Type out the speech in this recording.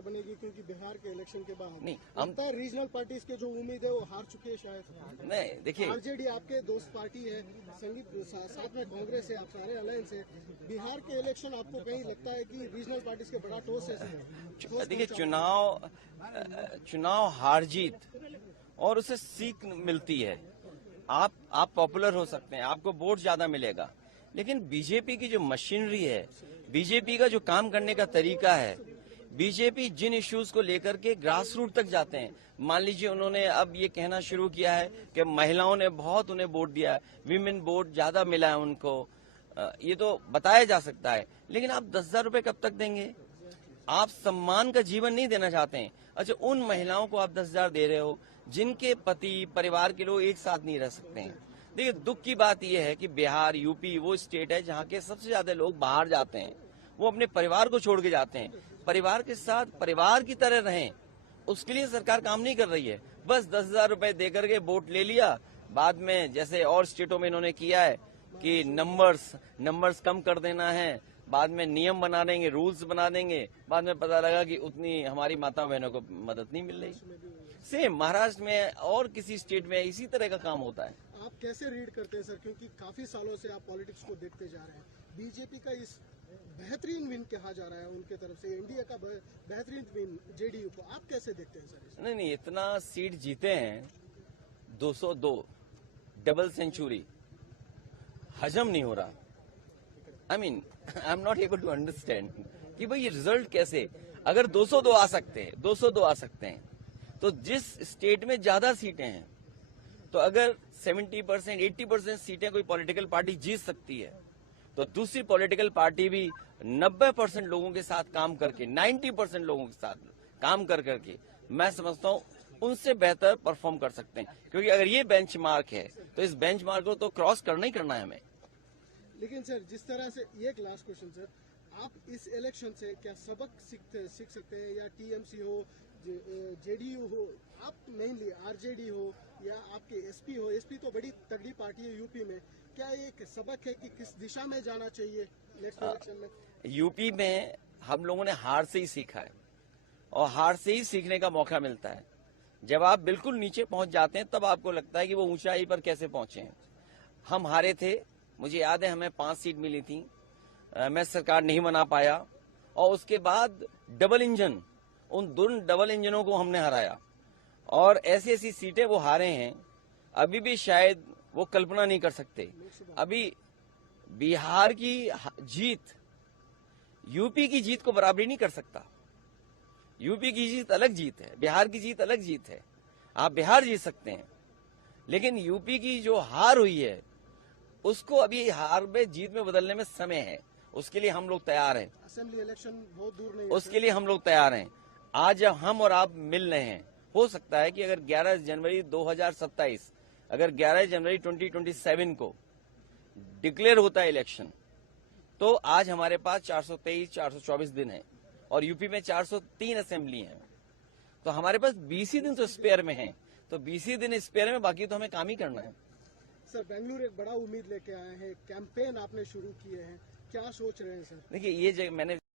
बनेगी क्योंकि बिहार के इलेक्शन के बाद नहीं, लगता है रीजनल पार्टीज के जो उम्मीद है वो हार चुके हैं शायद। नहीं देखिए, आरजेडी आपके दोस्त पार्टी है, संगीत साथ में कांग्रेस है, आप सारे अलायंस है। बिहार के इलेक्शन आपको कहीं लगता है कि रीजनल पार्टीज के बड़ा ठोस है? देखिए चुनाव हार जीत और उसे सीख मिलती है। आप पॉपुलर हो सकते हैं, आपको वोट ज्यादा मिलेगा, लेकिन बीजेपी की जो मशीनरी है, बीजेपी का जो काम करने का तरीका है, बीजेपी जिन इश्यूज को लेकर के ग्रास रूट तक जाते हैं। मान लीजिए उन्होंने अब ये कहना शुरू किया है कि महिलाओं ने बहुत उन्हें वोट दिया है, विमेन वोट ज्यादा मिला है उनको, ये तो बताया जा सकता है, लेकिन आप 10,000 रुपए कब तक देंगे? आप सम्मान का जीवन नहीं देना चाहते हैं। अच्छा, उन महिलाओं को आप 10,000 दे रहे हो जिनके पति परिवार के लोग एक साथ नहीं रह सकते हैं। देखिए, दुख की बात यह है कि बिहार यूपी वो स्टेट है जहाँ के सबसे ज्यादा लोग बाहर जाते हैं, वो अपने परिवार को छोड़ के जाते हैं। परिवार के साथ परिवार की तरह रहें, उसके लिए सरकार काम नहीं कर रही है। बस 10,000 रुपए देकर के वोट ले लिया, बाद में जैसे और स्टेटों में इन्होंने किया है कि नंबर्स कम कर देना है, बाद में नियम बना देंगे, रूल्स बना देंगे, बाद में पता लगा कि उतनी हमारी माता बहनों को मदद नहीं मिल रही। सेम महाराष्ट्र में और किसी स्टेट में इसी तरह का काम होता है। आप कैसे रीड करते हैं सर, क्योंकि काफी सालों से आप पॉलिटिक्स को देखते जा रहे हैं, बीजेपी का इस बेहतरीन विन कहा जा रहा है उनके तरफ से, इंडिया का बेहतरीन विन जेडीयू को, आप कैसे देखते हैं सर? नहीं, इतना सीट जीते हैं, 202 डबल सेंचुरी, हजम नहीं हो रहा। I am not able to understand कि भाई ये रिजल्ट कैसे, अगर 202 आ सकते हैं तो जिस स्टेट में ज्यादा सीटें हैं, तो अगर 70% 80% सीटें कोई पॉलिटिकल पार्टी जीत सकती है, तो दूसरी पॉलिटिकल पार्टी भी 90% लोगों के साथ काम करके, 90% लोगों के साथ काम कर करके, मैं समझता हूं उनसे बेहतर परफॉर्म कर सकते हैं। क्योंकि अगर ये बेंचमार्क है तो इस बेंचमार्क को तो क्रॉस करना ही करना है हमें। लेकिन सर, जिस तरह से, ये एक लास्ट क्वेश्चन सर, आप इस इलेक्शन से क्या सबक सीख सकते हैं, या टीएमसी हो, जेडीयू हो, आप मेनली आरजेडी हो, या आपके एसपी हो, एसपी तो बड़ी तगड़ी पार्टी है यूपी में, क्या एक सबक है कि किस दिशा में जाना चाहिए नेक्स्ट इलेक्शन में? यूपी में हम लोगों ने हार से ही सीखा है, और हार से ही सीखने का मौका मिलता है। जब आप बिल्कुल नीचे पहुंच जाते हैं तब आपको लगता है कि वो ऊंचाई पर कैसे पहुंचे हैं। हम हारे थे, मुझे याद है हमें 5 सीट मिली थी, मैं सरकार नहीं बना पाया, और उसके बाद डबल इंजन, उन दोनों डबल इंजनों को हमने हराया, और ऐसी ऐसी सीटें वो हारे हैं अभी भी शायद वो कल्पना नहीं कर सकते। अभी बिहार की जीत यूपी की जीत को बराबरी नहीं कर सकता। यूपी की जीत अलग जीत है, बिहार की जीत अलग जीत है। आप बिहार जीत सकते हैं, लेकिन यूपी की जो हार हुई है उसको अभी हार में जीत में बदलने में समय है। उसके लिए हम लोग तैयार हैं। असेंबली इलेक्शन बहुत दूर नहीं है, उसके लिए हम लोग तैयार हैं। आज जब हम और आप मिल रहे हैं, हो सकता है कि अगर 11 जनवरी 2027, अगर 11 जनवरी 2027 को डिक्लेयर होता है इलेक्शन, तो आज हमारे पास 423-424 दिन है, और यूपी में 403 असेंबली हैं, तो हमारे पास 20 ही दिन तो स्पेयर में है। तो 20 ही दिन स्पेयर में, बाकी तो हमें काम ही करना है। सर, बेंगलुरु एक बड़ा उम्मीद लेके आए हैं, कैंपेन आपने शुरू किए हैं, क्या सोच रहे हैं सर? देखिए, ये मैंने